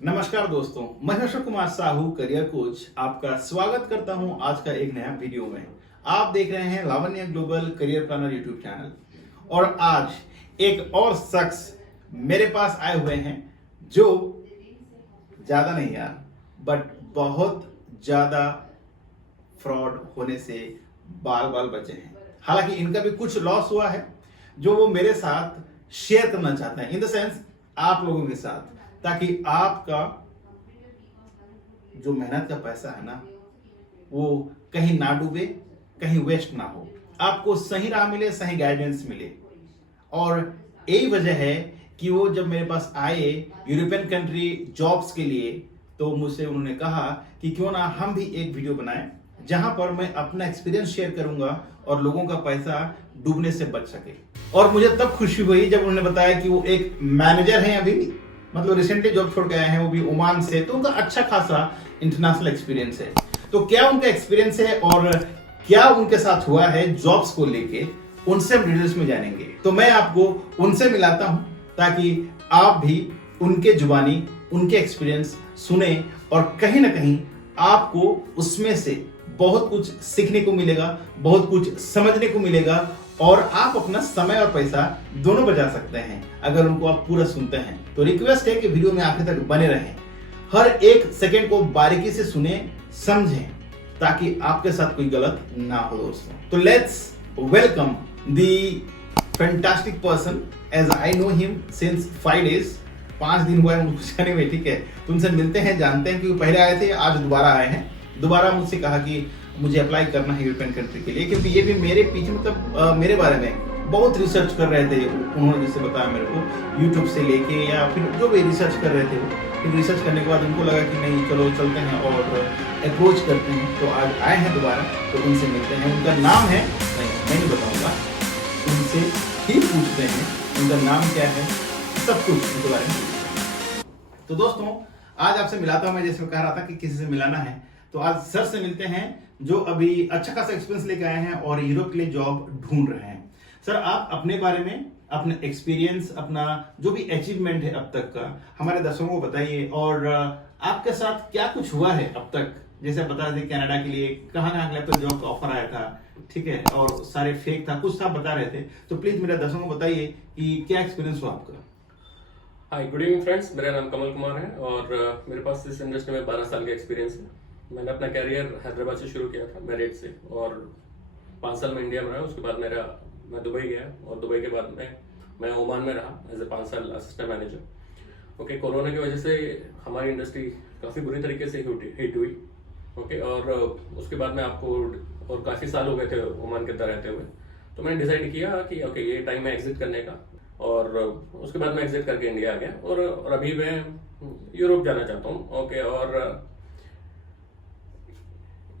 नमस्कार दोस्तों, मैं अशोक कुमार साहू करियर कोच आपका स्वागत करता हूं आज का एक नया वीडियो में। आप देख रहे हैं Lavanya global career planner YouTube channel और आज एक और शख्स मेरे पास आए हुए हैं जो ज्यादा नहीं यार बट बहुत ज्यादा फ्रॉड होने से बाल बाल बचे हैं। हालांकि इनका भी कुछ लॉस हुआ है जो वो मेरे साथ शेयर करना चाहते हैं, इन द सेंस आप लोगों के साथ, ताकि आपका जो मेहनत का पैसा है ना वो कहीं ना डूबे, कहीं वेस्ट ना हो, आपको सही राह मिले, सही गाइडेंस मिले। और यही वजह है कि वो जब मेरे पास आए यूरोपियन कंट्री जॉब्स के लिए, तो मुझसे उन्होंने कहा कि क्यों ना हम भी एक वीडियो बनाएं जहां पर मैं अपना एक्सपीरियंस शेयर करूंगा और लोगों का पैसा डूबने से बच सके। और मुझे तब खुशी हुई जब उन्होंने बताया कि वो एक मैनेजर हैं, अभी भी मतलब रिसेंटली जॉब छोड़ के आए हैं, वो भी ओमान से, तो उनका अच्छा खासा इंटरनेशनल एक्सपीरियंस है। तो क्या उनका एक्सपीरियंस है और क्या उनके साथ हुआ है जॉब्स को लेके, उनसे हम डिटेल्स में जानेंगे। तो मैं आपको उनसे मिलाता हूं ताकि आप भी उनके जुबानी उनके एक्सपीरियंस सुने और कहीं ना कहीं आपको उसमें से बहुत कुछ सीखने को मिलेगा, बहुत कुछ समझने को मिलेगा और आप अपना समय और पैसा दोनों बचा सकते हैं अगर उनको आप पूरा सुनते हैं। तो रिक्वेस्ट है कि वीडियो में आखिर तक बने रहें, हर एक सेकंड को बारीकी से सुने, समझें, ताकि आपके साथ कोई गलत ना हो दोस्तों। तो let's welcome the fantastic person as I know him since 5 days। 5 दिन हुआ है मुझे जाने में, ठीक है। तो उनसे मिलते हैं, जानते हैं, क्योंकि पहले आए थे, आज दोबारा आए हैं। दोबारा मुझसे कहा कि मुझे अप्लाई करना है यूरोपियन कंट्री के लिए, क्योंकि ये भी मेरे पीछे मतलब मेरे बारे में बहुत रिसर्च कर रहे थे। उन्होंने जैसे बताया मेरे को यूट्यूब से लेके या फिर जो भी रिसर्च कर रहे थे, फिर रिसर्च करने के बाद उनको लगा कि नहीं चलो चलते हैं और अप्रोच करते हैं। तो आज आए हैं दोबारा, तो उनसे मिलते हैं। उनका नाम है, मैं नहीं बताऊंगा, उनसे ही पूछते हैं उनका नाम क्या है, सब कुछ उनके बारे में। तो दोस्तों आज आपसे मिलाता हूं, मैं जैसे कह रहा था कि किसी से मिलाना है, तो आज सर से मिलते हैं जो अभी अच्छा खासा एक्सपीरियंस लेके आए हैं और यूरोप के लिए जॉब ढूंढ रहे हैं। सर आप अपने बारे में, अपना एक्सपीरियंस, अपना जो भी अचीवमेंट है अब तक का हमारे दर्शकों को बताइए और आपके साथ क्या कुछ हुआ है अब तक। जैसे बता रहे थे कनाडा के लिए कहाँ कहाँ के लिए जॉब का ऑफर आया था, ठीक है, और सारे फेक था, कुछ आप बता रहे थे, तो प्लीज मेरे दर्शकों को बताइए कि क्या एक्सपीरियंस हुआ आपका। हाय, गुड इवनिंग फ्रेंड्स। मेरा नाम कमल कुमार है और मेरे पास इस इंडस्ट्री में 12 साल का एक्सपीरियंस है। मैंने अपना कैरियर हैदराबाद से शुरू किया था, मेरिट से, और 5 साल में इंडिया में रहा। उसके बाद मैं दुबई गया और दुबई के बाद मैं ओमान में रहा एज ए 5 साल असिस्टेंट मैनेजर। ओके, कोरोना की वजह से हमारी इंडस्ट्री काफ़ी बुरी तरीके से हिट हुई। ओके, और उसके बाद में और काफ़ी साल हो गए थे ओमान के अंदर रहते हुए, तो मैंने डिसाइड किया कि ओके ये टाइम है एग्जिट करने का। और उसके बाद मैं एग्जिट करके इंडिया आ गया और अभी मैं यूरोप जाना चाहता हूँ। ओके, और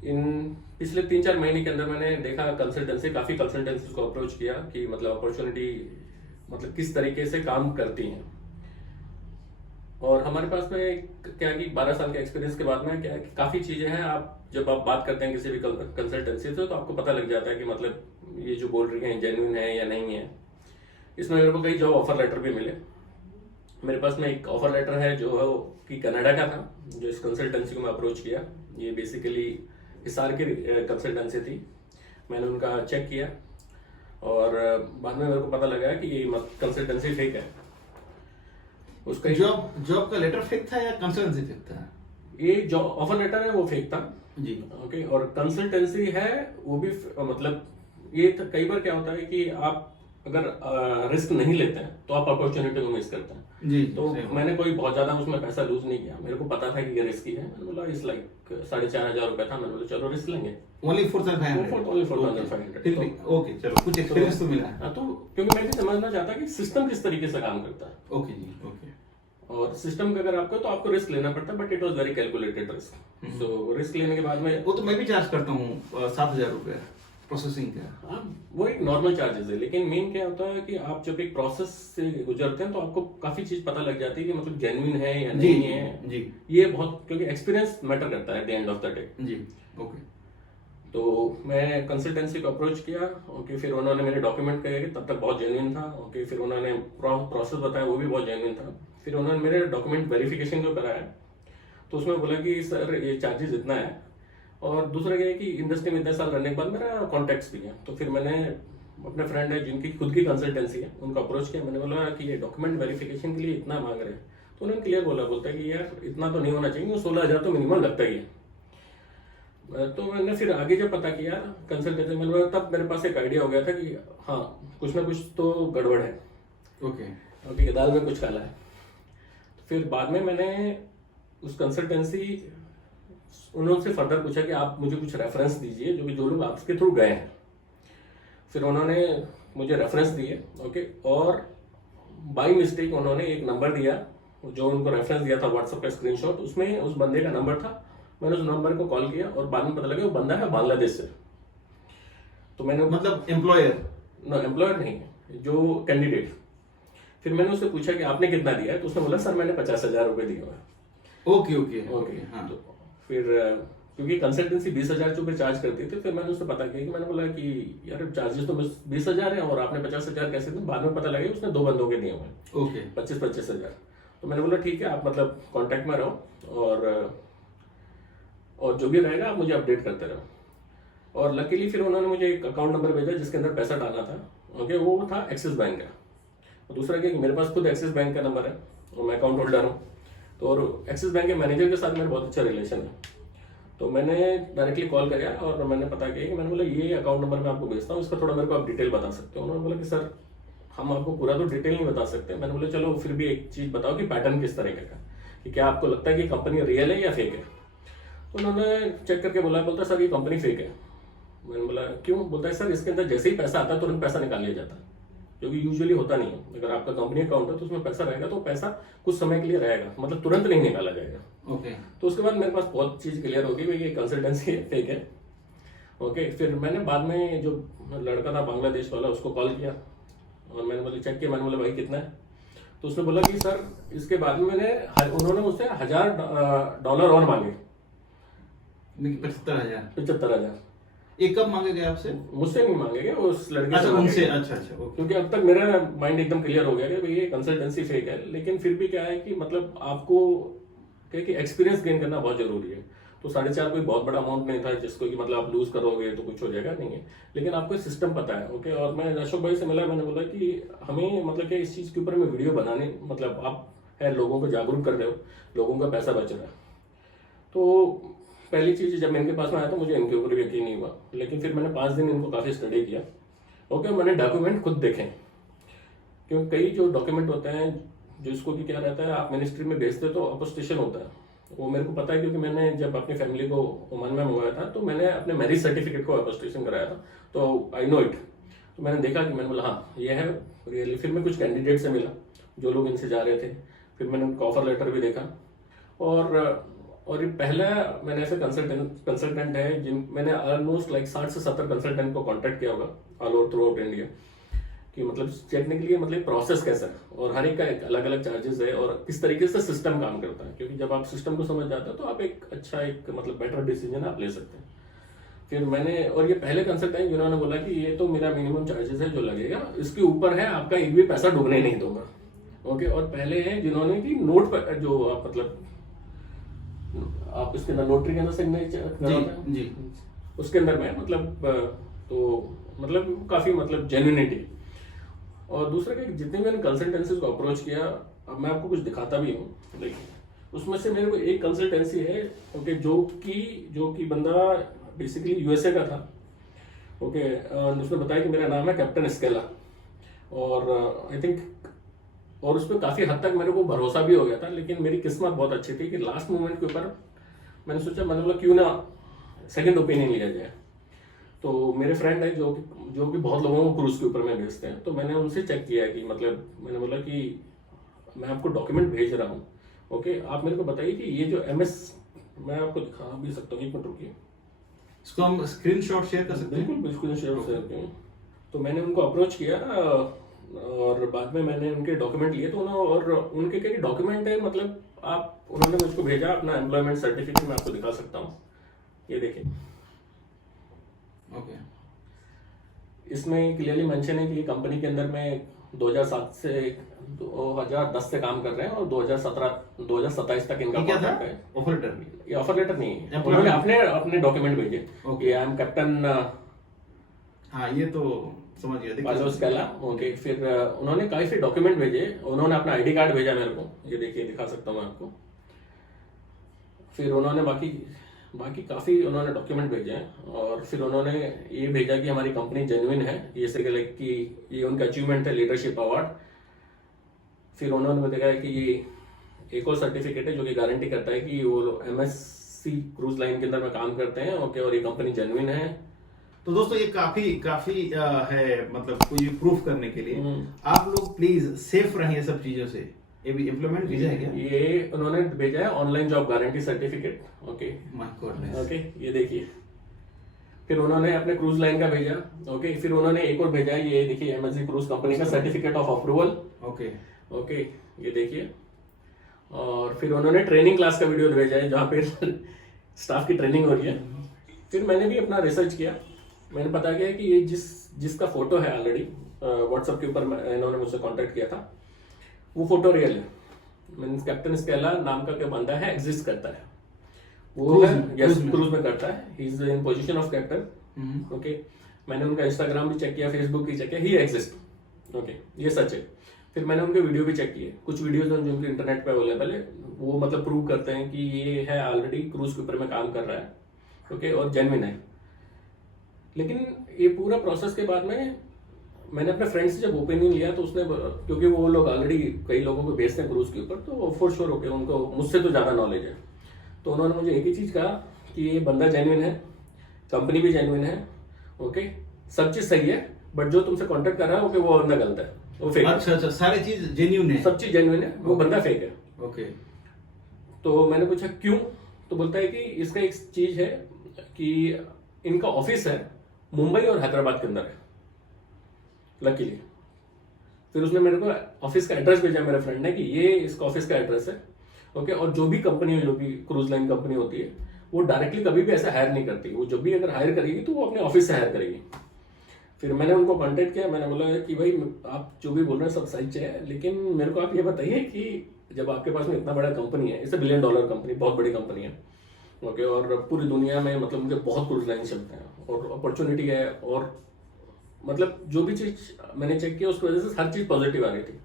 इन पिछले 3-4 महीने के अंदर मैंने देखा काफ़ी कंसल्टेंसी को अप्रोच किया कि मतलब अपॉर्चुनिटी मतलब किस तरीके से काम करती हैं। और हमारे पास में क्या कि 12 साल के एक्सपीरियंस के बाद में क्या है कि काफ़ी चीज़ें हैं। जब आप बात करते हैं किसी भी कंसल्टेंसी से, तो आपको पता लग जाता है कि मतलब ये जो बोल रही है जेन्युइन है या नहीं है। इसमें मेरे को कई जॉब ऑफर लेटर भी मिले। मेरे पास में एक ऑफर लेटर है जो है कि कनाडा का था, जो इस कंसल्टेंसी को मैं अप्रोच किया। ये बेसिकली हिसार की कंसल्टेंसी थी। मैंने उनका चेक किया और बाद में मेरे को पता लगा कि ये कंसल्टेंसी फेक है। उसका जॉब का लेटर फेक था या कंसल्टेंसी फेक था? ये जो ऑफर लेटर है वो फेक था जी। ओके, और कंसल्टेंसी है वो भी मतलब ये कई बार क्या होता है कि आप अगर रिस्क नहीं लेते हैं तो आप अपॉर्चुनिटी को मिस करते हैं जी। तो मैंने कोई बहुत ज्यादा उसमें पैसा लूज नहीं किया। मेरे को पता था कि ये रिस्की है। मैंने बोला इस लाइक 4,500 रुपए था। मैंने बोला चलो रिस्क लेंगे। ओनली 4,500। ओके, चलो कुछ एक्सपीरियंस तो मिला। तो क्योंकि मैं भी समझना चाहता कि सिस्टम किस तरीके से काम करता है। ओके जी, ओके। और सिस्टम का अगर आपको तो आपको रिस्क लेना पड़ता है, but it was very calculated risk. So risk लेने के बाद में वो तो मैं भी चार्ज करता हूँ 7,000 रुपए प्रोसेसिंग का। वो एक नॉर्मल चार्जेस है, लेकिन मेन क्या होता है कि आप जब एक प्रोसेस से गुजरते हैं तो आपको काफी चीज पता लग जाती है कि मतलब जेन्युइन है या नहीं है जी। ये बहुत, क्योंकि एक्सपीरियंस मैटर करता है at the end of the day जी। ओके, तो मैं कंसल्टेंसी को अप्रोच किया। ओके, फिर उन्होंने मेरे डॉक्यूमेंट कहे, तब तक बहुत जेन्युइन था। ओके, फिर उन्होंने प्रोसेस बताया, वो भी बहुत जेन्युइन था। फिर उन्होंने मेरे डॉक्यूमेंट वेरिफिकेशन जो कराया, तो उसमें बोला कि सर ये चार्जेस इतना है, और दूसरा क्या है कि इंडस्ट्री में इतने साल रहने के बाद मेरा कॉन्टैक्ट्स भी है। तो फिर मैंने अपने फ्रेंड है जिनकी खुद की कंसल्टेंसी है, उनको अप्रोच किया। मैंने बोला कि ये डॉक्यूमेंट वेरिफिकेशन के लिए इतना मांग रहे हैं, तो उन्होंने क्लियर बोलता है कि यार इतना तो नहीं होना चाहिए, 16,000 तो मिनिमम लगता ही है। तो मैंने फिर आगे जब पता किया कंसल्टेंसी, मैंने बोला, तब मेरे पास एक आइडिया हो गया था कि हाँ कुछ ना कुछ तो गड़बड़ है, ओके दाल में कुछ काला है। तो फिर बाद में मैंने उस कंसल्टेंसी उन्होंने फर्दर पूछा कि आप मुझे कुछ रेफरेंस दीजिए जो लोग आपके थ्रू गए हैं। फिर उन्होंने मुझे रेफरेंस दिए, ओके, और बाय मिस्टेक उन्होंने एक नंबर दिया, जो उनको रेफरेंस दिया था व्हाट्सएप का स्क्रीनशॉट, उसमें उस बंदे का नंबर था। मैंने उस नंबर को कॉल किया और बाद में पता लगा वो बंदा है बांग्लादेश से। तो मैंने मतलब एम्प्लॉयर नहीं, जो कैंडिडेट। फिर मैंने उससे पूछा कि आपने कितना दिया है, तो उसने बोला सर मैंने 50,000 रुपये दिए हुए हैं। ओके हाँ। तो फिर क्योंकि कंसल्टेंसी 20,000 रुपये चार्ज करती थी, फिर मैंने उससे पता किया कि मैंने बोला कि यार चार्जेस तो 20,000 है और आपने 50,000 कैसे दिए। बाद में पता लगा उसने 2 बंदों के दिए हुए हैं, ओके 25,000। तो मैंने बोला ठीक है, आप मतलब कांटेक्ट में रहो और जो भी रहेगा आप मुझे अपडेट करते रहो। और लकीली फिर उन्होंने मुझे एक अकाउंट नंबर भेजा जिसके अंदर पैसा डालना था, ओके, वो था एक्सिस बैंक का। और दूसरा क्या कि मेरे पास खुद एक्सिस बैंक का नंबर है और मैं अकाउंट होल्डर हूँ, तो और एक्सिस बैंक के मैनेजर के साथ मेरा बहुत अच्छा रिलेशन है। तो मैंने डायरेक्टली कॉल किया और मैंने पता किया कि मैंने बोला ये अकाउंट नंबर मैं आपको भेजता हूँ, इसका थोड़ा मेरे को आप डिटेल बता सकते हो। उन्होंने बोला कि सर हम आपको पूरा तो डिटेल नहीं बता सकते। मैंने बोला चलो फिर भी एक चीज़ बताओ कि पैटर्न किस तरीके का, कि क्या आपको लगता है कि कंपनी रियल है या फेक है। तो उन्होंने चेक करके बोलता सर ये कंपनी फेक है। मैंने बोला क्यों? बोलता है सर इसके अंदर जैसे ही पैसा आता है तुरंत पैसा निकाल लिया जाता है, जो कि यूजुअली होता नहीं है। अगर आपका कंपनी अकाउंट है तो उसमें पैसा रहेगा तो पैसा कुछ समय के लिए रहेगा, मतलब तुरंत नहीं निकाला जाएगा। ओके तो उसके बाद मेरे पास बहुत चीज़ क्लियर होगी भाई ये कंसल्टेंसी फेक है। ओके, फिर मैंने बाद में जो लड़का था बांग्लादेश वाला उसको कॉल किया और मैंने बोला चेक किया। मैंने बोला भाई कितना है? तो उसने बोला कि सर इसके बाद में उन्होंने मुझसे $1,000 और मांगे, 75,000। ये कब मांगे गए आपसे? मुझसे नहीं मांगे गए, उस लड़के अच्छा से मांगे उनसे। गए। अच्छा ओके। क्योंकि अब तक मेरा माइंड एकदम क्लियर हो गया कि भाई ये कंसल्टेंसी फेक है। लेकिन फिर भी क्या है कि मतलब आपको क्या कि एक्सपीरियंस गेन करना बहुत जरूरी है। तो 4.5 कोई बहुत बड़ा अमाउंट नहीं था जिसको कि मतलब आप लूज करोगे तो कुछ हो जाएगा, नहीं है। लेकिन आपको सिस्टम पता है, ओके। और मैं अशोक भाई से मिला, मैंने बोला कि हमें मतलब क्या इस चीज के ऊपर में वीडियो बनाने, मतलब आप है लोगों को जागरूक कर रहे हो, लोगों का पैसा बच रहा है। तो पहली चीज जब मैं इनके पास में आया तो मुझे इनके ऊपर यकीन नहीं हुआ, लेकिन फिर मैंने 5 दिन इनको काफी स्टडी किया, ओके। मैंने डॉक्यूमेंट खुद देखे, क्योंकि कई जो डॉक्यूमेंट होते हैं जिसको कि क्या रहता है आप मिनिस्ट्री में भेजते तो अपोस्टेशन होता है, वो मेरे को पता है। क्योंकि मैंने जब अपनी फैमिली को ओमान में मंगवाया था तो मैंने अपने मैरिज सर्टिफिकेट को अपोस्टेशन कराया था, तो आई नो इट। तो मैंने देखा कि मैंने बोला हाँ ये है रियली। फिर मैं कुछ कैंडिडेट से मिला जो लोग इनसे जा रहे थे, फिर मैंने उनका ऑफर लेटर भी देखा। और ये पहला मैंने ऐसे कंसल्टेंट है जिन मैंने ऑलमोस्ट लाइक 60 से 70 कंसल्टेंट को कांटेक्ट किया होगा all over through out India, कि मतलब चेकने के लिए मतलब प्रोसेस कैसा है और हर एक का एक अलग अलग चार्जेस है और किस तरीके से सिस्टम काम करता है। क्योंकि जब आप सिस्टम को समझ जाते हो तो आप एक अच्छा एक मतलब बेटर डिसीजन आप ले सकते हैं। फिर मैंने, और ये पहले कंसल्टेंट जिन्होंने बोला कि ये तो मेरा मिनिमम चार्जेस है जो लगेगा, इसके ऊपर है आपका एक भी पैसा डूबने नहीं दूंगा, ओके। और पहले है जिन्होंने कि नोट पर जो आप मतलब आप इसके अंदर नोटरी के अंदर सिग्नेचर जी उसके अंदर में मतलब तो मतलब काफी मतलब जेन्युइनिटी। और दूसरा कि जितने मैंने कंसल्टेंसीज को अप्रोच किया, अब मैं आपको कुछ दिखाता भी हूँ, लेकिन उसमें से मेरे को एक कंसल्टेंसी है, ओके, जो कि बंदा बेसिकली यूएसए का था, ओके। उसने बताया कि मेरा नाम है कैप्टन स्केला, और आई थिंक और उस पर काफ़ी हद तक मेरे को भरोसा भी हो गया था। लेकिन मेरी किस्मत बहुत अच्छी थी कि लास्ट मोमेंट के ऊपर मैंने सोचा, मैंने बोला क्यों ना सेकंड ओपिनियन लिया जाए। तो मेरे फ्रेंड है जो कि बहुत लोगों को क्रूज के ऊपर में भेजते हैं, तो मैंने उनसे चेक किया कि मतलब मैंने बोला कि मैं आपको डॉक्यूमेंट भेज रहा हूँ, ओके, आप मेरे को बताइए कि ये जो MS, मैं आपको दिखा भी सकता हूँ, 1 मिनट रुकिए, इसको हम स्क्रीनशॉट शेयर कर सकते हैं। बिल्कुल शेयर कर सकते हैं। तो मैंने उनको अप्रोच किया और बाद में मैंने उनके डॉक्यूमेंट लिए, तो और उनके क्या डॉक्यूमेंट है, मतलब आप उन्होंने मुझको भेजा अपना एम्प्लॉयमेंट सर्टिफिकेट, मैं आपको दिखा सकता हूँ, ये देखिए, ओके। इसमें क्लियरली मेंशन है कि कंपनी के अंदर में 2007 से 2010 से काम कर रहे हैं और 2027 तक इनका ये क्या था कॉन्ट्रैक्ट है। Offer letter? ये ऑफर लेटर नहीं है, Employment? उन्होंने अपने अपने डॉक्यूमेंट भेजे Okay. कि आई एम कैप्टन हाँ ये तो समझ गया, देखिए। पालोस कैला। ओके, फिर उन्होंने काफी डॉक्यूमेंट भेजे, उन्होंने अपना आईडी कार्ड भेजा मेरे को, ये देखिए दिखा सकता हूँ मैं आपको। फिर उन्होंने बाकी काफी उन्होंने डॉक्यूमेंट भेजे हैं और फिर उन्होंने ये भेजा कि हमारी कंपनी जेन्युइन है, ये से कि ये उनका अचीवमेंट है, लीडरशिप अवार्ड। फिर उन्होंने बताया कि ये एक और सर्टिफिकेट है जो कि गारंटी करता है कि वो MSC क्रूज लाइन के अंदर में काम करते हैं। ओके, और ये कंपनी जेन्युइन है। तो दोस्तों ये काफी है, मतलब कोई प्रूफ करने के लिए आप लोग प्लीज सेफ रहिए सब चीजों से। ये भी एम्प्लॉयमेंट वीजा है क्या? ये उन्होंने भेजा है online job guarantee certificate. Okay my goodness. Okay, ये देखिए। फिर उन्होंने अपने क्रूज लाइन का भेजा। ओके, फिर उन्होंने एक और भेजा है, ये देखिए MSC क्रूज कंपनी का certificate of approval. Okay okay, ये देखिए। और फिर उन्होंने ट्रेनिंग क्लास का वीडियो भेजा है जहाँ पे स्टाफ की ट्रेनिंग हो रही है। फिर मैंने भी अपना रिसर्च किया, मैंने पता किया कि ये जिसका फोटो है ऑलरेडी व्हाट्सएप के ऊपर इन्होंने मुझसे कांटेक्ट किया था, वो फोटो रियल है। मीन्स कैप्टन स्केला नाम का क्या बंदा है, एग्जिस्ट करता है वो, क्रूज में करता है, he is in position of captain. Okay, मैंने उनका इंस्टाग्राम भी चेक किया, फेसबुक भी चेक किया, ही एग्जिस्ट। ओके, ये सच है। फिर मैंने उनके वीडियो भी चेक किए, कुछ वीडियोज जो उनके इंटरनेट पे अवेलेबल है, वो मतलब प्रूव करते हैं कि ये है ऑलरेडी क्रूज के ऊपर में काम कर रहा है। ओके, और जेन्युइन है। लेकिन ये पूरा प्रोसेस के बाद में मैंने अपने फ्रेंड से जब ओपिनियन लिया तो उसने, क्योंकि वो लोग ऑलरेडी कई लोगों को भेजते हैं क्रूज के ऊपर, तो फॉर श्योर होके उनको मुझसे तो ज्यादा नॉलेज है। तो उन्होंने मुझे एक ही चीज कहा कि ये बंदा जेन्युइन है, कंपनी भी जेन्युइन है। ओके, सब चीज सही है, बट जो तुमसे कांटेक्ट कर रहा है वो बंदा गलत है, वो फेक है। अच्छा, सारी चीज जेन्युइन है, सब चीज जेन्युइन है, वो बंदा फेक है। ओके। तो मैंने पूछा क्यों, तो बोलता है कि इसका एक चीज है कि इनका ऑफिस है मुंबई और हैदराबाद के अंदर है, लकीली। फिर उसने मेरे को ऑफिस का एड्रेस भेजा मेरे फ्रेंड ने कि ये इसका ऑफिस का एड्रेस है। ओके, और जो भी कंपनी, जो भी क्रूज लाइन कंपनी होती है, वो डायरेक्टली कभी भी ऐसा हायर नहीं करती, वो जब भी अगर हायर करेगी तो वो अपने ऑफिस से हायर करेगी। फिर मैंने उनको कांटेक्ट किया, मैंने बोला कि भाई आप जो भी बोल रहे हैं सब सच है, लेकिन मेरे को आप ये बताइए कि जब आपके पास में इतना बड़ा कंपनी है, इट्स $1 बिलियन कंपनी, बहुत बड़ी कंपनी है। ओके, और पूरी दुनिया में मतलब उनके बहुत क्रूज लाइन चलते हैं और अपॉर्चुनिटी है, और मतलब जो भी चीज मैंने चेक किया उसकी वजह से हर चीज पॉजिटिव आ रही थी।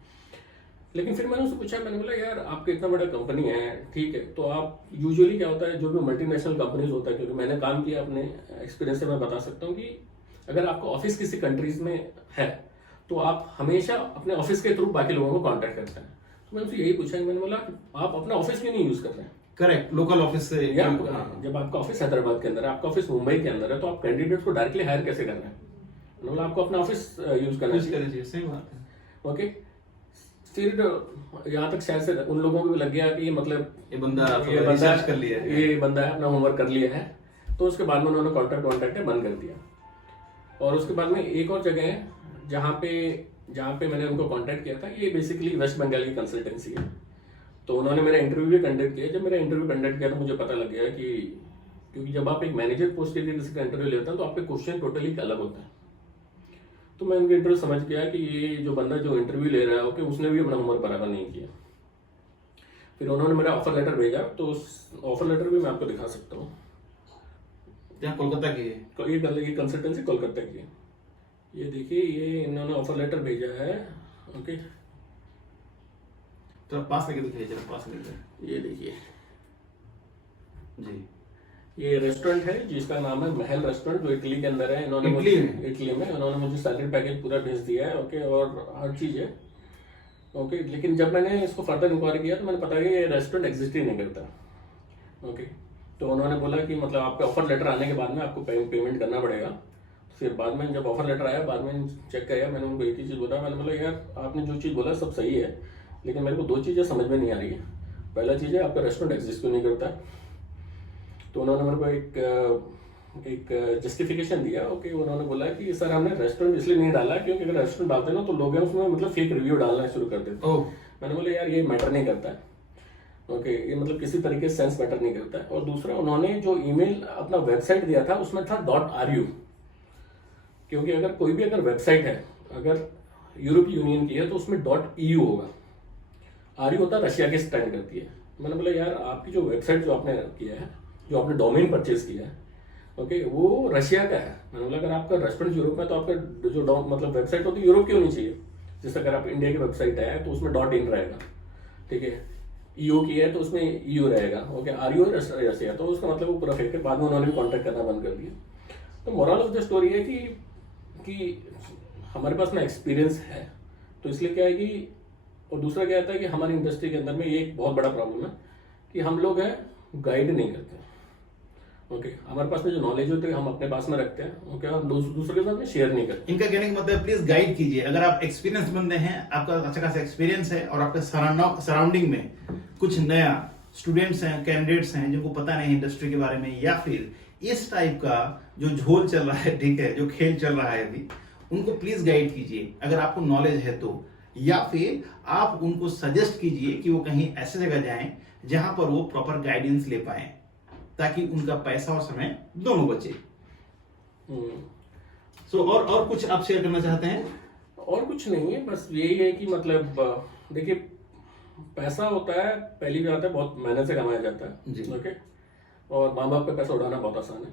लेकिन फिर मैंने उससे पूछा, मैंने बोला यार आपका इतना बड़ा कंपनी है, ठीक है, तो आप यूजुअली क्या होता है, जो भी मल्टीनेशनल कंपनीज होता है, क्योंकि मैंने काम किया, अपने एक्सपीरियंस से मैं बता सकता हूँ कि अगर आपका ऑफिस किसी कंट्रीज में है तो आप हमेशा अपने ऑफिस के थ्रू बाकी लोगों को कांटेक्ट करते हैं। तो मैंने उनसे यही पूछा, मैंने बोला आप अपना ऑफिस क्यों नहीं यूज कर रहे हैं? करेक्ट, लोकल ऑफिस से। जब आपका ऑफिस हैदराबाद के अंदर है, आपका ऑफिस मुंबई के अंदर है, तो आप कैंडिडेट्स को डायरेक्टली हायर कैसे कर रहे हैं? मतलब आपको अपना ऑफिस यूज करना चाहिए। सही बात है। ओके, फिर यहाँ तक शायद से उन लोगों को भी लग गया कि मतलब ये बंदा रिसर्च कर लिया है, ये बंदा अपना होमवर्क कर लिया है। तो उसके बाद में उन्होंने कॉन्टैक्ट बंद कर दिया। और उसके बाद में एक और जगह है जहाँ पे मैंने उनको कांटेक्ट किया था, ये बेसिकली वेस्ट बंगाल की कंसल्टेंसी है। तो उन्होंने मेरा इंटरव्यू भी कंडक्ट किया। जब मेरा इंटरव्यू कंडक्ट किया तो मुझे पता लग गया कि क्योंकि जब आप एक मैनेजर पोस्ट के लिए किसी का इंटरव्यू लेते हैं तो आपके क्वेश्चन टोटली अलग होता है। तो मैं उनके इंटरव्यू समझ गया कि ये जो बंदा जो इंटरव्यू ले रहा है, ओके, उसने भी अपना होमवर्क बराबर नहीं किया। फिर उन्होंने मेरा ऑफर लेटर भेजा, तो उस ऑफर लेटर भी मैं आपको दिखा सकता हूँ। कोलकाता की है, ये कंसल्टेंसी कोलकाता की है। ये देखिए, ये इन्होंने ऑफर लेटर भेजा है। ओके, तो पास लेके दिखाइए जरा, पास लेके। ये देखिए जी, ये रेस्टोरेंट है जिसका नाम है महल रेस्टोरेंट, जो इटली के अंदर है। इन्होंने इटली में उन्होंने मुझे सैलरी पैकेज पूरा भेज दिया है। ओके, और हर चीज है। ओके, लेकिन जब मैंने इसको फर्दर इंक्वायरी किया तो मैंने पता कि ये रेस्टोरेंट एग्जिस्ट ही नहीं करता। ओके, तो उन्होंने बोला कि मतलब आपका ऑफर लेटर आने के बाद में आपको पेमेंट करना पड़ेगा। फिर बाद में जब ऑफर लेटर आया, बाद में चेक किया, मैंने उनको एक ही चीज़ बोला, मैंने बोला यार आपने जो चीज़ बोला सब सही है, लेकिन मेरे को दो चीज़ें समझ में नहीं आ रही है। पहला चीज़ है आपका रेस्टोरेंट एग्जिस्ट क्यों नहीं करता। तो उन्होंने मेरे को एक जस्टिफिकेशन दिया। ओके, उन्होंने बोला कि सर हमने रेस्टोरेंट इसलिए नहीं डाला क्योंकि अगर रेस्टोरेंट डालते ना तो लोग उसमें मतलब फेक रिव्यू डालना शुरू कर देते। मैंने बोला यार ये मैटर नहीं करता है। ओके, ये मतलब किसी तरीके से सेंस मैटर नहीं करता है। और दूसरा, उन्होंने जो ईमेल अपना वेबसाइट दिया था उसमें था .ru, क्योंकि अगर कोई भी अगर वेबसाइट है, अगर यूरोपीय यूनियन की है तो उसमें .eu होगा, RU होता है रशिया के स्टैंड करती है। मैंने बोला यार आपकी जो वेबसाइट जो आपने किया है, जो आपने डोमेन परचेज किया है, ओके, वो रशिया का है। मैंने बोला अगर आपका रेस्टोरेंट यूरोप में तो आपका जो मतलब वेबसाइट होती है यूरोप की होनी चाहिए। जैसे अगर आप इंडिया की वेबसाइट है तो उसमें .in रहेगा, ठीक है, EU की है तो उसमें EU रहेगा, ओके, RU रशिया, तो उसका मतलब वो पूरा फेक है। बाद में उन्होंने भी कॉन्टैक्ट करना बंद कर दिया। तो मोरल ऑफ द स्टोरी है कि हमारे पास ना एक्सपीरियंस है, तो इसलिए क्या है कि, और दूसरा क्या आता है कि हमारी इंडस्ट्री के अंदर में ये एक बहुत बड़ा प्रॉब्लम है कि हम लोग हैं गाइड नहीं करते, ओके, हमारे पास में जो नॉलेज होती है हम अपने पास में रखते हैं, ओके, हम दूसरे के साथ में शेयर नहीं करते। इनका कहने का मतलब प्लीज गाइड कीजिए। अगर आप एक्सपीरियंस बंदे हैं, आपका अच्छा खासा एक्सपीरियंस है और आपके सराउंडिंग में कुछ नया स्टूडेंट्स हैं, कैंडिडेट्स हैं जिनको पता नहीं इंडस्ट्री के बारे में, या फिर इस टाइप का जो झोल चल रहा है, ठीक है, जो खेल चल रहा है अभी, उनको प्लीज गाइड कीजिए अगर आपको नॉलेज है तो, या फिर आप उनको सजेस्ट कीजिए कि वो कहीं ऐसे जगह जाएं जहां पर वो प्रॉपर गाइडेंस ले पाए, ताकि उनका पैसा और समय दोनों बचे। सो और कुछ आप शेयर करना चाहते हैं? और कुछ नहीं है, बस यही है कि मतलब देखिए, पैसा होता है, पहली बात है बहुत मेहनत से कमाया जाता है, ओके, और माँ बाप का पैसा उड़ाना बहुत आसान है।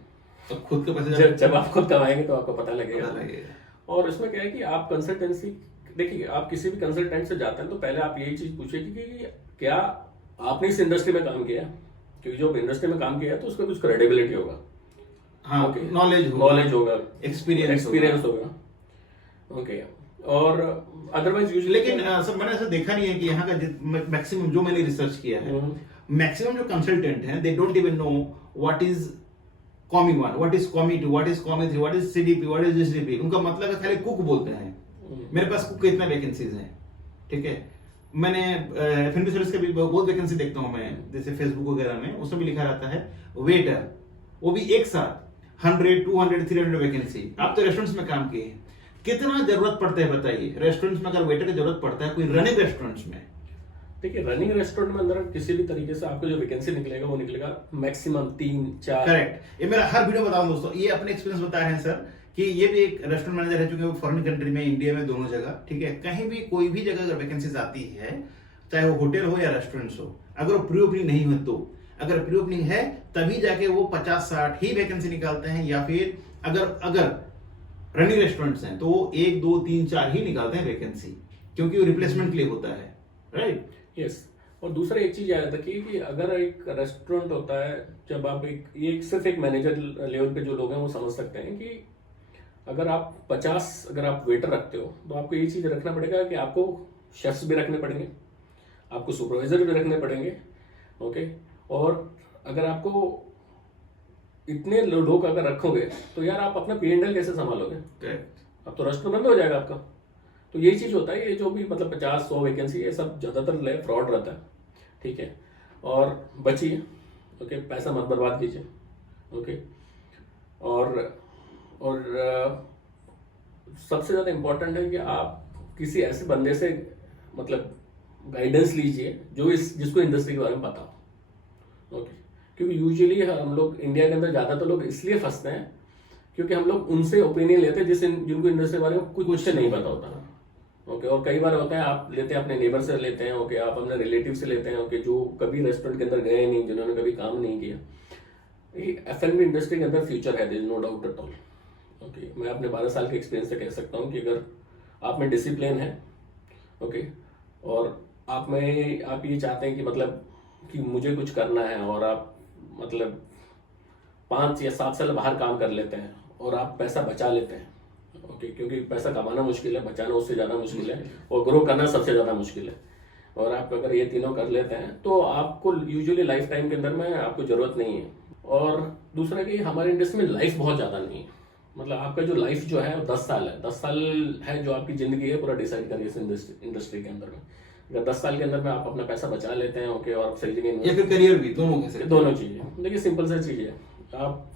तो खुद के पैसे जब आप खुद कमाएंगे तो आपको पता लगेगा। और इसमें क्या है कि आप कंसल्टेंसी, देखिए आप किसी भी कंसल्टेंट से जाते हैं तो पहले आप यही चीज पूछिए कि क्या आपने इस इंडस्ट्री में काम किया, क्योंकि जो इंडस्ट्री में काम किया है तो उसका कुछ क्रेडिबिलिटी होगा, हाँ, ओके, नॉलेज होगा, एक्सपीरियंस होगा, ओके, और अदरवाइज यूजुअली, लेकिन सर मैंने ऐसा देखा नहीं है कि यहाँ का मैक्सिमम जो मैंने रिसर्च किया है, मैक्सिमम जो कंसल्टेंट हैं they don't even know what is commis 1, what is commis 2, what is commis 3, what is CDP, what is SDP. उनका मतलब है खाली कुक बोलते हैं। मेरे पास कुक के इतना वैकेंसीज हैं, ठीक है, मैंने फिल्म सर्विस के भी बहुत वैकेंसी देखता हूं मैं, जैसे फेसबुक वगैरह में, उसमें भी लिखा रहता है वेटर, वो भी एक साथ 100, 200, 300 वैकेंसी। आप तो रेस्टोरेंट्स में काम किए हैं, कितना जरूरत पड़ता है बताइए रेस्टोरेंट्स में? अगर वेटर की जरूरत पड़ता है कोई रनिंग रेस्टोरेंट्स में, देखिए रनिंग रेस्टोरेंट में अंदर किसी भी तरीके से आपको जो वैकेंसी निकलेगा वो निकलेगा मैक्सिमम 3-4। करेक्ट, ये मेरा हर वीडियो बताऊं दोस्तों, ये अपने एक्सपीरियंस बताए हैं सर कि ये भी एक रेस्टोरेंट मैनेजर रह चुके हैं फॉरेन कंट्री में, इंडिया में, दोनों जगह, ठीक है, कहीं भी कोई भी जगह अगर वैकेंसीज आती है, चाहे वो होटल हो या रेस्टोरेंट्स हो, अगर वो प्री ओपनिंग नहीं हो तो, अगर प्री ओपनिंग है तभी जाके वो 50-60 ही वैकेंसी निकालते हैं, या फिर अगर रनिंग रेस्टोरेंट्स हैं तो वो 1, 2, 3, 4 ही निकालते हैं वैकेंसी, क्योंकि वो रिप्लेसमेंट के लिए होता है, राइट? यस। और दूसरा एक चीज याद रखिए कि अगर एक रेस्टोरेंट होता है, जब आप ये सिर्फ एक मैनेजर लेवल पे जो लोग हैं वो समझ सकते हैं कि अगर आप 50 अगर आप वेटर रखते हो तो आपको ये चीज रखना पड़ेगा कि आपको शेफ्स भी रखने पड़ेंगे, आपको सुपरवाइजर भी रखने पड़ेंगे, ओके, और अगर आपको इतने लोग अगर रखोगे तो यार आप अपना P&L कैसे संभालोगे? अब तो रेस्टोरेंट बंद हो जाएगा आपका। तो यही चीज होता है, ये जो भी मतलब 50-100 वैकेंसी, ये सब ज्यादातर फ्रॉड रहता है, ठीक है, और बचिए, ओके, पैसा मत बर्बाद कीजिए, ओके, और सबसे ज्यादा इंपॉर्टेंट है कि आप किसी ऐसे बंदे से मतलब गाइडेंस लीजिए जिसको इंडस्ट्री के बारे में पता हो, ओके, क्योंकि यूजुअली हम लोग इंडिया के अंदर ज्यादातर लोग इसलिए फंसते हैं क्योंकि हम लोग उनसे ओपिनियन लेते हैं जिनको इंडस्ट्री के बारे में कुछ से नहीं पता होता, ओके, और कई बार होता है आप लेते हैं अपने नेबर से लेते हैं, ओके, आप अपने रिलेटिव से लेते हैं, ओके, जो कभी रेस्टोरेंट के अंदर गए नहीं, जिन्होंने कभी काम नहीं किया। F&B इंडस्ट्री के अंदर फ्यूचर है, there is no doubt at all, okay, मैं अपने 12 साल के एक्सपीरियंस से कह सकता हूँ कि अगर आप में डिसिप्लिन है, ओके, और आप ये चाहते हैं कि मतलब कि मुझे कुछ करना है, और आप मतलब 5 या 7 साल बाहर काम कर लेते हैं और आप पैसा बचा लेते हैं, ओके, क्योंकि पैसा कमाना मुश्किल है, बचाना उससे ज़्यादा मुश्किल है, और ग्रो करना सबसे ज़्यादा मुश्किल है, और आप अगर ये तीनों कर लेते हैं तो आपको यूजुअली लाइफ टाइम के अंदर में आपको ज़रूरत नहीं है। और दूसरा कि हमारे इंडस्ट्री में लाइफ बहुत ज़्यादा नहीं है, मतलब आपका जो लाइफ जो है वो 10 साल है, 10 साल है जो आपकी ज़िंदगी है पूरा डिसाइड करिए इस इंडस्ट्री के अंदर में। अगर 10 साल के अंदर में आप अपना पैसा बचा लेते हैं, ओके, और सही जगह, या फिर करियर भी, दोनों चीज़ें। देखिए सिंपल सी चीज़ है, आप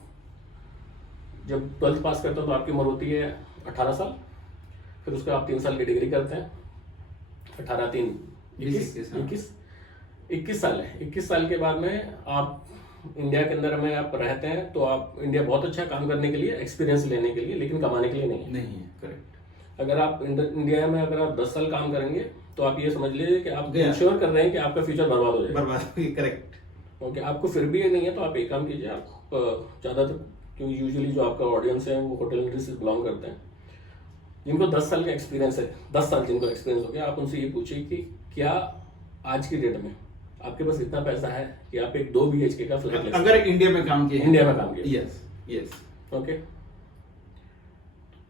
जब 12th पास करते हो तो आपकी उम्र होती है 18 साल, फिर उसके आप 3 साल की डिग्री करते हैं, 18-3 21 साल है। 21 साल के बाद में आप इंडिया के अंदर में आप रहते हैं, तो आप इंडिया बहुत अच्छा काम करने के लिए, एक्सपीरियंस लेने के लिए, लेकिन कमाने के लिए नहीं है। करेक्ट। अगर आप इंडिया में अगर आप 10 साल काम करेंगे तो आप ये समझ लीजिए कि आप गया। इंश्योर कर रहे हैं कि आपका फ्यूचर बर्बाद हो जाएगा। बर्बाद, करेक्ट। ओके, आपको फिर भी ये नहीं है तो आप एक काम कीजिए, आप ज़्यादातर, क्योंकि यूजुअली जो आपका ऑडियंस है वो होटल इंडस्ट्री से बिलोंग करते हैं, जिनको 10 साल का एक्सपीरियंस है, 10 साल जिनको एक्सपीरियंस हो गया, आप उनसे ये पूछिए कि क्या आज की डेट में आपके पास इतना पैसा है कि आप एक 2 BHK का फ्लैट ले सकते अगर इंडिया में काम किया, इंडिया में काम किया। Yes yes. ओके,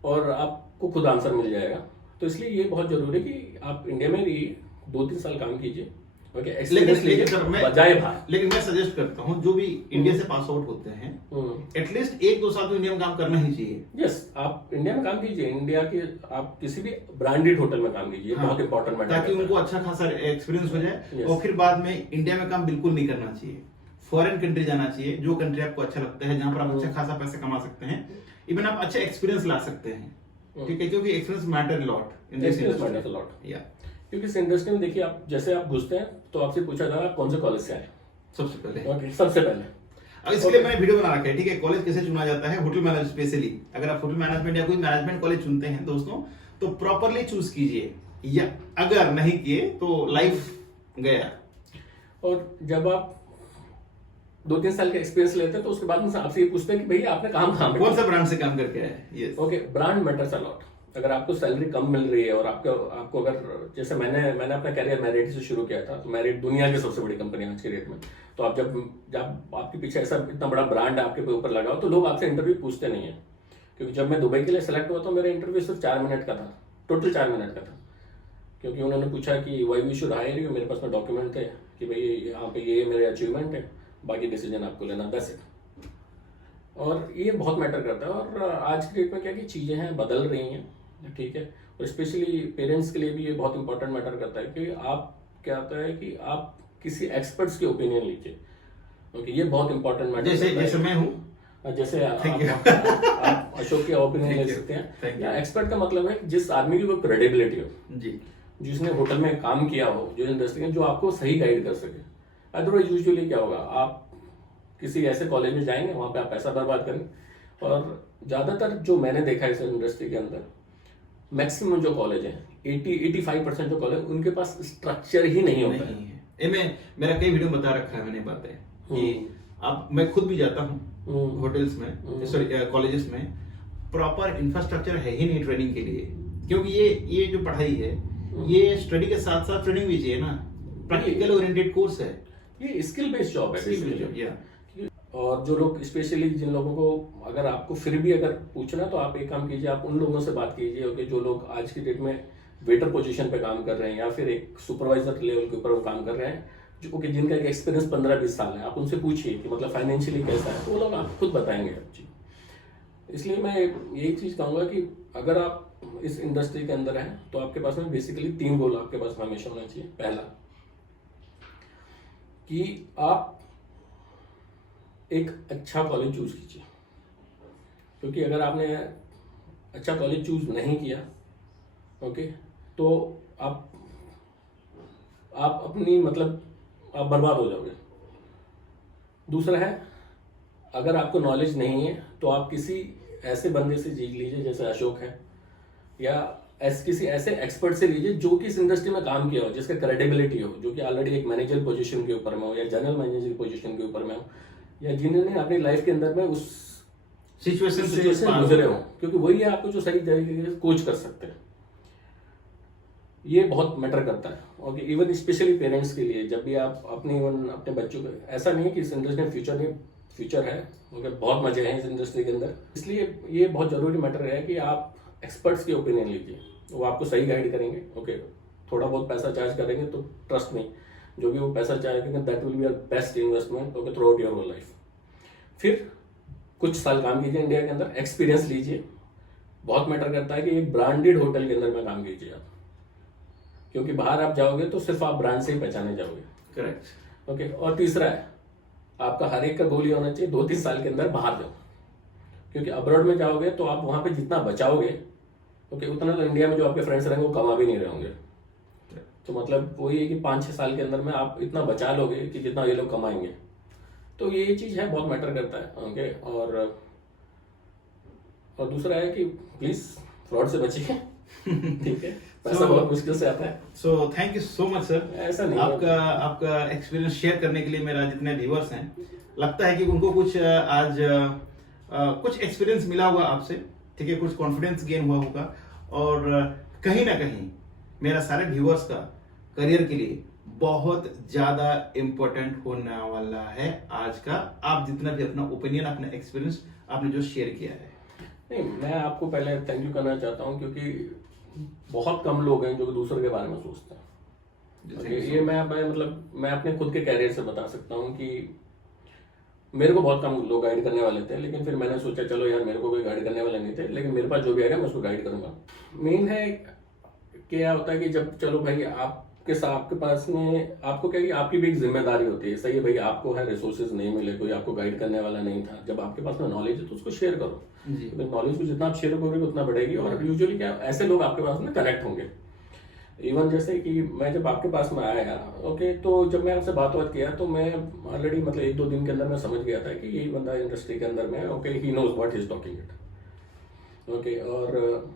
और आपको खुद आंसर मिल जाएगा। तो इसलिए ये बहुत जरूरी है कि आप इंडिया में भी 2-3 साल काम कीजिए। ओके, एक्सपीरियंस लीजिए बजाय बाहर। लेकिन मैं सजेस्ट करता हूँ जो भी इंडिया से पास आउट होते हैं, एटलीस्ट 1-2 साल तो इंडिया में काम करना ही चाहिए। यस, आप इंडिया में काम कीजिए, इंडिया के आप किसी भी ब्रांडेड होटल में काम कीजिए, हाँ, बहुत इंपॉर्टेंट मैटर, ताकि उनको अच्छा खासा एक्सपीरियंस हो जाए। Yes. और फिर बाद में इंडिया में काम बिल्कुल नहीं करना चाहिए, फॉरेन कंट्री जाना चाहिए, जो कंट्री आपको अच्छा लगता है, जहां पर आप अच्छा खासा पैसा कमा सकते हैं, इवन आप अच्छा एक्सपीरियंस ला सकते हैं। ठीक है, क्योंकि experience matter lot in this industry. या क्योंकि इस इंडस्ट्री में देखिए, आप जैसे आप घुसते हैं तो आपसे पूछा जाएगा आप कौन से कॉलेज से आए। सबसे पहले ओके, सबसे पहले अब इसके लिए मैंने वीडियो बना रखा है। ठीक है, कॉलेज कैसे चुना जाता है, होटल मैनेजमेंट स्पेशली। अगर आप होटल मैनेजमेंट या कोई मैनेजमेंट कॉलेज चुनते हैं दोस्तों, तो प्रॉपरली चूज कीजिए, या अगर नहीं किए तो लाइफ गया। और जब आप 2-3 साल का एक्सपीरियंस लेते हैं तो उसके बाद में आपसे ये पूछते हैं कि भैया आपने काम कौन सा ब्रांड से काम करके आए। Yes, okay, brand matters a lot. अगर आपको सैलरी कम मिल रही है और आपको अगर, जैसे मैंने अपना कैरियर मैरिट से शुरू किया था, तो मैरिट दुनिया की सबसे बड़ी कंपनी है आज के डेट में। तो आप जब आपके पीछे ऐसा इतना बड़ा ब्रांड आपके ऊपर लगा हो तो लोग आपसे इंटरव्यू पूछते नहीं है। क्योंकि जब मैं दुबई के लिए सेलेक्ट हुआ तो मेरा इंटरव्यू सिर्फ 4 मिनट का था, टोटल 4 मिनट का था। क्योंकि उन्होंने पूछा कि why we should hire you, मेरे पास में डॉक्यूमेंट थे कि भाई यहाँ पे ये मेरे अचीवमेंट है, बाकी डिसीजन आपको लेना, दैट्स इट। और ये बहुत मैटर करता है। और आज की डेट में क्या कि चीज़ें हैं, बदल रही हैं, ठीक है। और स्पेशली पेरेंट्स के लिए भी ये बहुत इंपॉर्टेंट मैटर करता है कि आप, क्या होता है कि आप किसी एक्सपर्ट्स के ओपिनियन लीजिए। ओके, ये बहुत इंपॉर्टेंट मैटर करता है। जैसे मैं हूँ, जैसे आप अशोक के ओपिनियन ले सकते हैं। या एक्सपर्ट का मतलब है जिस आदमी की कोई क्रेडिबिलिटी हो जी, जिसने होटल में काम किया हो, जो इंडस्ट्री में, जो आपको सही गाइड कर सके। अदरवाइज यूजुअली क्या होगा, आप किसी ऐसे कॉलेज में जाएंगे, वहां पे आप पैसा बर्बाद करेंगे। और ज्यादातर जो मैंने देखा है इस इंडस्ट्री के अंदर, मैक्सिमम जो कॉलेज है, 80-85% जो कॉलेज, उनके पास स्ट्रक्चर ही नहीं होता है। ये मेरा कई वीडियो बता रखा है मैंने बातें कि अब मैं खुद भी जाता हूँ होटल्स में, सॉरी कॉलेजेस में, प्रॉपर इंफ्रास्ट्रक्चर है ही नहीं ट्रेनिंग के लिए। क्योंकि ये जो पढ़ाई है, ये स्टडी के साथ साथ ट्रेनिंग भी चाहिए ना, प्रैक्टिकल ओरिएंटेड कोर्स है, ये स्किल बेस्ड जॉब है basically। या और जो लोग, स्पेशली जिन लोगों को, अगर आपको फिर भी अगर पूछना, तो आप एक काम कीजिए, आप उन लोगों से बात कीजिए, ओके, जो लोग आज की डेट में वेटर पोजीशन पे काम कर रहे हैं या फिर एक सुपरवाइजर लेवल के ऊपर वो काम कर रहे हैं, जो ओके, जिनका एक एक्सपीरियंस 15-20 साल है। आप उनसे पूछिए कि मतलब फाइनेंशियली कैसा है, तो वो लोग आप खुद बताएंगे जी। इसलिए मैं यही चीज़ कहूँगा कि अगर आप इस इंडस्ट्री के अंदर हैं तो आपके पास में बेसिकली 3 गोल आपके पास हमेशा होना चाहिए। पहला कि आप एक अच्छा कॉलेज चूज कीजिए, क्योंकि अगर आपने अच्छा कॉलेज चूज नहीं किया, ओके, तो आप अपनी, मतलब आप बर्बाद हो जाओगे। दूसरा है, अगर आपको नॉलेज नहीं है तो आप किसी ऐसे बंदे से सीख लीजिए जैसे अशोक है, या किसी ऐसे एक्सपर्ट से लीजिए जो कि इस इंडस्ट्री में काम किया हो, जिसका क्रेडिबिलिटी हो, जो कि ऑलरेडी एक मैनेजर पोजीशन के ऊपर में हो या जनरल मैनेजर पोजीशन के ऊपर में हो, या जिन्होंने अपनी लाइफ के अंदर में उस सिचुएशन से गुजरे हो, क्योंकि वही है आपको जो सही तरीके से कोच कर सकते हैं। ये बहुत मैटर करता है। और इवन स्पेशली पेरेंट्स के लिए, जब भी आप अपने बच्चों को, ऐसा नहीं है कि इस इंडस्ट्री में फ्यूचर नहीं, फ्यूचर है, ओके, बहुत मजे हैं इस इंडस्ट्री के अंदर। इसलिए ये बहुत जरूरी मैटर है कि आप एक्सपर्ट्स के ओपिनियन लीजिए, वो आपको सही गाइड करेंगे। ओके, थोड़ा बहुत पैसा चार्ज करेंगे तो ट्रस्ट में जो भी वो पैसा चार्ज करेंगे, that will be your best investment, okay, throughout your whole life. फिर कुछ साल काम कीजिए इंडिया के अंदर, एक्सपीरियंस लीजिए। बहुत मैटर करता है कि एक ब्रांडेड होटल के अंदर में काम कीजिए आप, क्योंकि बाहर आप जाओगे तो सिर्फ आप ब्रांड से ही पहचाने जाओगे। Correct, okay. और तीसरा है, आपका हर एक का गोल ये होना चाहिए 2-3 साल के अंदर बाहर जाओ, क्योंकि अब्रॉड में जाओगे तो आप वहां पे जितना बचाओगे, ओके, उतना तो इंडिया में जो आपके फ्रेंड्स रहेंगे वो कमा भी नहीं रहे होंगे। तो मतलब वही है कि 5-6 साल के अंदर में आप इतना बचा लोगे कि जितना ये लोग कमाएंगे। तो ये चीज़ है, बहुत मैटर करता है। ओके, और दूसरा है कि प्लीज़ फ्रॉड से बचिए, ठीक है, पैसा बहुत मुश्किल से आता है। So thank you so much sir. ऐसा नहीं आपका एक्सपीरियंस शेयर करने के लिए मेरा जितने व्यूअर्स हैं, लगता है कि उनको कुछ आज कुछ एक्सपीरियंस मिला होगा आपसे, ठीक है, कुछ कॉन्फिडेंस गेन हुआ होगा, और कहीं ना कहीं मेरा सारे व्यूअर्स का करियर के लिए बहुत ज्यादा इम्पोर्टेंट होने वाला है आज का आप जितना भी अपना ओपिनियन, अपना एक्सपीरियंस आपने जो शेयर किया है। नहीं, मैं आपको पहले थैंक यू करना चाहता हूँ, क्योंकि बहुत कम लोग हैं जो दूसरों के बारे में सोचते हैं। ये मैं अपने खुद के कैरियर से बता सकता हूँ कि मेरे को बहुत कम लोग गाइड करने वाले थे, लेकिन फिर मैंने सोचा चलो यार मेरे को कोई गाइड करने वाले नहीं थे, लेकिन मेरे पास जो भी आएगा मैं उसको गाइड करूंगा। मेन है क्या होता है कि जब चलो भाई आपके पास में आपको क्या कि आपकी भी एक जिम्मेदारी होती है, सही है भाई, आपको है रिसोर्सेज नहीं मिले, कोई आपको गाइड करने वाला नहीं था, जब आपके पास में नॉलेज है तो उसको शेयर करो। नॉलेज को जितना आप शेयर करोगे उतना बढ़ेगी, और यूजुअली क्या ऐसे लोग आपके पास में कनेक्ट होंगे। इवन जैसे कि मैं जब आपके पास में आया, ओके, तो जब मैं आपसे बात किया तो मैं ऑलरेडी मतलब 1-2 दिन के अंदर मैं समझ गया था कि यही बंदा इंडस्ट्री के अंदर में, okay, he knows what he is talking it, okay. और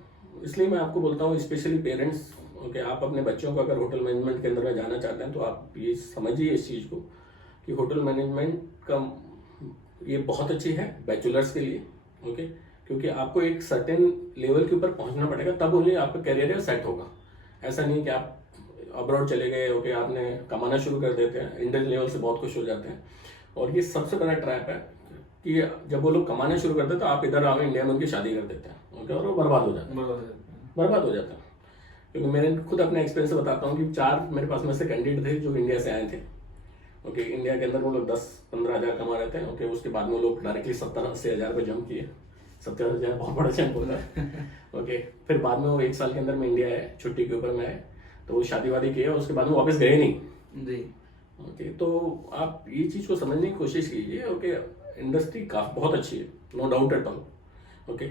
इसलिए मैं आपको बोलता हूँ, स्पेशली पेरेंट्स, ओके, आप अपने बच्चों को अगर होटल मैनेजमेंट के अंदर में जाना चाहते हैं तो आप ये समझिए इस चीज़ को कि होटल मैनेजमेंट का ये बहुत अच्छी है बैचलर्स के लिए, ओके, क्योंकि आपको एक सर्टेन लेवल के ऊपर पहुंचना पड़ेगा, तब ओनली आपका करियर सेट होगा। ऐसा नहीं कि आप अब्रॉड चले गए, ओके, आपने कमाना शुरू कर देते हैं, इंडियन लेवल से बहुत खुश हो जाते हैं। और ये सबसे बड़ा ट्रैप है कि जब वो लोग कमाना शुरू करते हैं तो आप इधर आओ इंडिया में उनकी शादी कर देते हैं, ओके, और वो बर्बाद हो जाता है। क्योंकि मैंने खुद अपने एक्सपीरियंस से बताता हूँ कि 4 मेरे पास में से कैंडिडेट थे जो इंडिया से आए थे, ओके। इंडिया के अंदर वो लोग 10-15 हज़ार कमा रहे थे, ओके। उसके बाद में वो लोग डायरेक्टली 70-80 हज़ार पे जंप किए। 70 हज़ार बहुत बड़ा जंप होता है, ओके। फिर बाद में वो 1 साल के अंदर में इंडिया आए, छुट्टी के ऊपर में आए, तो वो शादी वादी किए, उसके बाद में वापस गए नहीं जी, ओके। तो आप ये चीज़ को समझने की कोशिश कीजिए, ओके। इंडस्ट्री बहुत अच्छी है, no doubt at all, okay.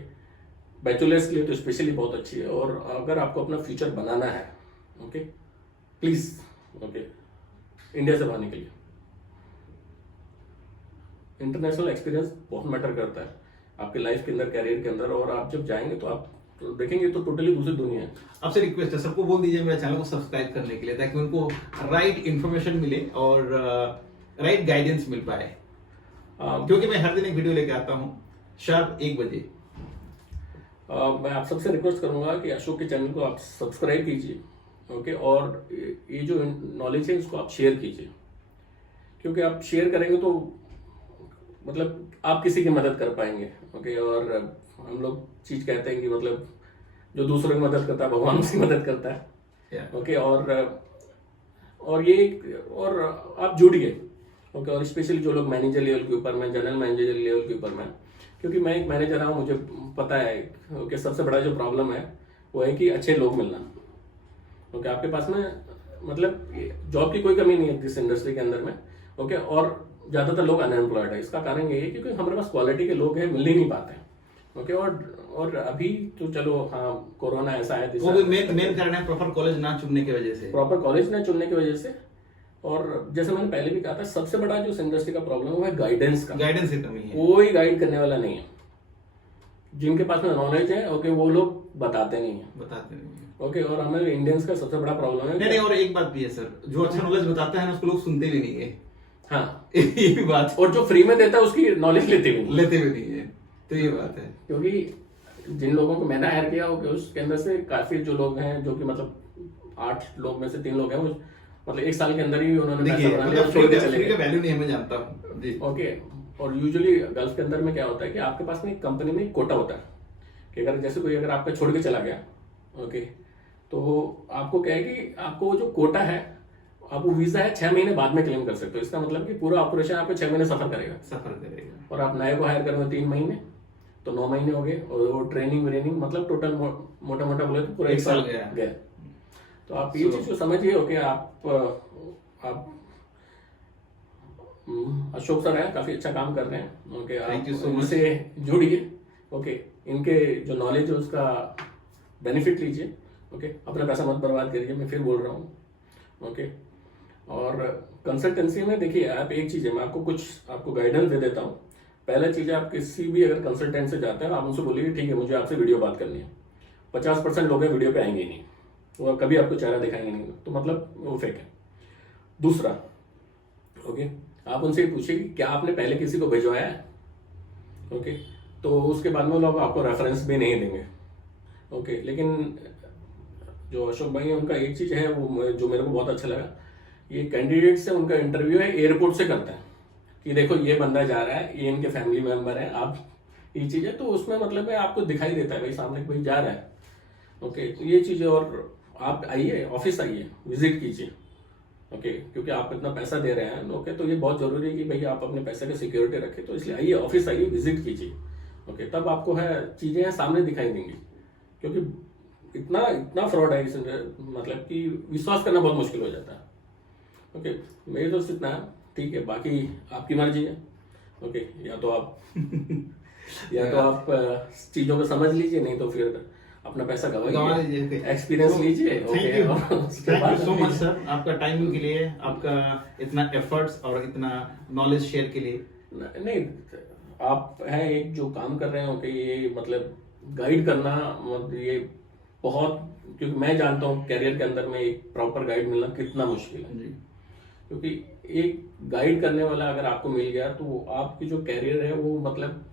Bachelors के लिए तो स्पेशली बहुत अच्छी है, और अगर आपको अपना फ्यूचर बनाना है, ओके, प्लीज, ओके, इंडिया से बाहर निकलिए। इंटरनेशनल एक्सपीरियंस बहुत मैटर करता है आपके लाइफ के अंदर, कैरियर के अंदर, और आप जब जाएंगे तो आप देखेंगे तो टोटली दूसरी दुनिया है। आपसे रिक्वेस्ट है, सबको बोल दीजिए मेरे चैनल को सब्सक्राइब करने के लिए, ताकि उनको राइट इन्फॉर्मेशन मिले और राइट गाइडेंस मिल पाए, क्योंकि मैं हर दिन एक वीडियो लेके आता हूँ शार्प 1 बजे। मैं आप सबसे रिक्वेस्ट करूंगा कि अशोक के चैनल को आप सब्सक्राइब कीजिए, ओके, और ये जो नॉलेज है इसको आप शेयर कीजिए, क्योंकि आप शेयर करेंगे तो मतलब आप किसी की मदद कर पाएंगे, ओके। और हम लोग चीज कहते हैं कि मतलब जो दूसरों की मदद करता है भगवान उसकी मदद करता है, ओके। और आप जुड़िए, ओके। और स्पेशली जो लोग मैनेजर लेवल के ऊपर में, जनरल मैनेजर लेवल के ऊपर में, क्योंकि मैं एक मैनेजर हूँ, मुझे पता है कि सबसे बड़ा जो प्रॉब्लम है वो है कि अच्छे लोग मिलना, ओके। आपके पास में मतलब जॉब की कोई कमी नहीं है इस इंडस्ट्री के अंदर में, ओके। और ज़्यादातर लोग अनएम्प्लॉयड है, इसका कारण ये है क्योंकि हमारे पास क्वालिटी के लोग हैं, मिल ही नहीं पाते हैं, ओके। और अभी तो चलो हाँ, कोरोना ऐसा है, वो भी मेन कारण है प्रॉपर कॉलेज ना चुनने की वजह से, और जैसे मैंने पहले भी कहा था, सबसे बड़ा जो इस इंडस्ट्री का प्रॉब्लम है वो है गाइडेंस की कमी है। कोई गाइड करने वाला नहीं है, जिनके पास में नॉलेज है, ओके, वो लोग बताते नहीं है, ओके। और हमें इंडियंस का सबसे बड़ा प्रॉब्लम है नहीं, और एक बात भी है सर, जो अच्छा नॉलेज बताता है ना उसको लोग सुनते भी नहीं है, हाँ ये भी बात। और जो फ्री में देता है उसकी नॉलेज लेते भी नहीं है, तो ये बात है। क्योंकि जिन लोगों को मैंने हायर किया, ओके, उसके अंदर से काफी जो लोग हैं, जो कि मतलब 8 लोग में से 3 लोग हैं, वो मतलब 1 साल के अंदर ही उन्होंने पैसा बना लिया, छोड़ के चले गए। वैल्यू नहीं है, मैं जानता हूँ जी, ओके। और यूजुअली गल्फ के अंदर में क्या होता है कि आपके पास में एक कंपनी में एक कोटा होता है कि अगर जैसे कोई अगर आपका छोड़ के चला गया, ओके, तो आपको क्या है कि आपको वो जो कोटा है, आप वो वीजा है 6 महीने बाद में क्लेम कर सकते हो। इसका मतलब कि पूरा ऑपरेशन आपको 6 महीने सफर करेगा, और आप नए को हायर करोगे 3 महीने, तो 9 महीने हो गए, और वो ट्रेनिंग मतलब टोटल मोटा बोले तो पूरा 1 साल गया। तो आप ये चीज को समझिए, ओके। आप अशोक सर है, काफी अच्छा काम कर रहे हैं, ओके। आप इनसे जुड़िए, ओके। इनके जो नॉलेज है उसका बेनिफिट लीजिए, ओके। अपना पैसा मत बर्बाद करिए, मैं फिर बोल रहा हूँ, ओके। और कंसल्टेंसी में देखिए, आप एक चीज है, मैं आपको गाइडेंस दे देता हूँ। पहला चीज है, आप किसी भी अगर कंसल्टेंट से जाते हैं, आप उनसे बोलिए ठीक है मुझे आपसे वीडियो बात करनी है, 50% लोग हैं वीडियो पे आएंगे ही नहीं, वो कभी आपको चेहरा दिखाएंगे नहीं, तो मतलब वो फेक है। दूसरा, ओके, आप उनसे पूछिए कि क्या आपने पहले किसी को भिजवाया है, ओके, तो उसके बाद में लोग आपको रेफरेंस भी नहीं देंगे, ओके। लेकिन जो अशोक भाई है उनका एक चीज है वो जो मेरे को बहुत अच्छा लगा, ये कैंडिडेट से उनका इंटरव्यू है एयरपोर्ट से करता है कि देखो ये बंदा जा रहा है, ये इनके फैमिली मेंबर है, आप ये चीज है, तो उसमें मतलब है आपको दिखाई देता है भाई सामने कोई जा रहा है, ओके। तो ये चीज है, और आप आइए ऑफिस आइए, विजिट कीजिए, ओके, क्योंकि आप इतना पैसा दे रहे हैं, ओके, तो ये बहुत जरूरी है कि भाई आप अपने पैसे की सिक्योरिटी रखें, तो इसलिए आइए ऑफिस आइए, विजिट कीजिए, ओके, तब आपको है चीजें सामने दिखाई देंगी, क्योंकि इतना इतना फ्रॉड है मतलब कि विश्वास करना बहुत मुश्किल हो जाता है, ओके। मेरी तो इतना है, ठीक है, बाकी आपकी मर्जी है, ओके, या तो आप चीजों को समझ लीजिए, नहीं तो फिर अपना पैसा गंवा गवाइए, लीजिए, एक्सपीरियंस लीजिए, okay. Thank you so much sir, आपका टाइम के लिए, आपका इतना एफर्ट्स और इतना नॉलेज शेयर के लिए। नहीं, आप हैं एक जो काम कर रहे हो कि ये मतलब गाइड करना, मतलब ये बहुत, क्योंकि मैं जानता हूँ कैरियर के अंदर में एक प्रॉपर गाइड मिलना कितना मुश्किल है, क्योंकि एक गाइड करने वाला अगर आपको मिल गया तो आपकी जो कैरियर है वो मतलब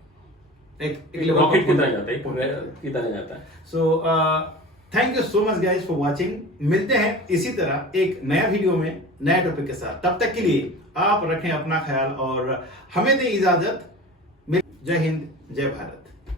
एक रॉकेट की तरह जाता है, की तरह जाता है। So thank you so much guys for watching. मिलते हैं इसी तरह एक नया वीडियो में नया टॉपिक के साथ, तब तक के लिए आप रखें अपना ख्याल और हमें दें इजाजत। जय हिंद, जय भारत।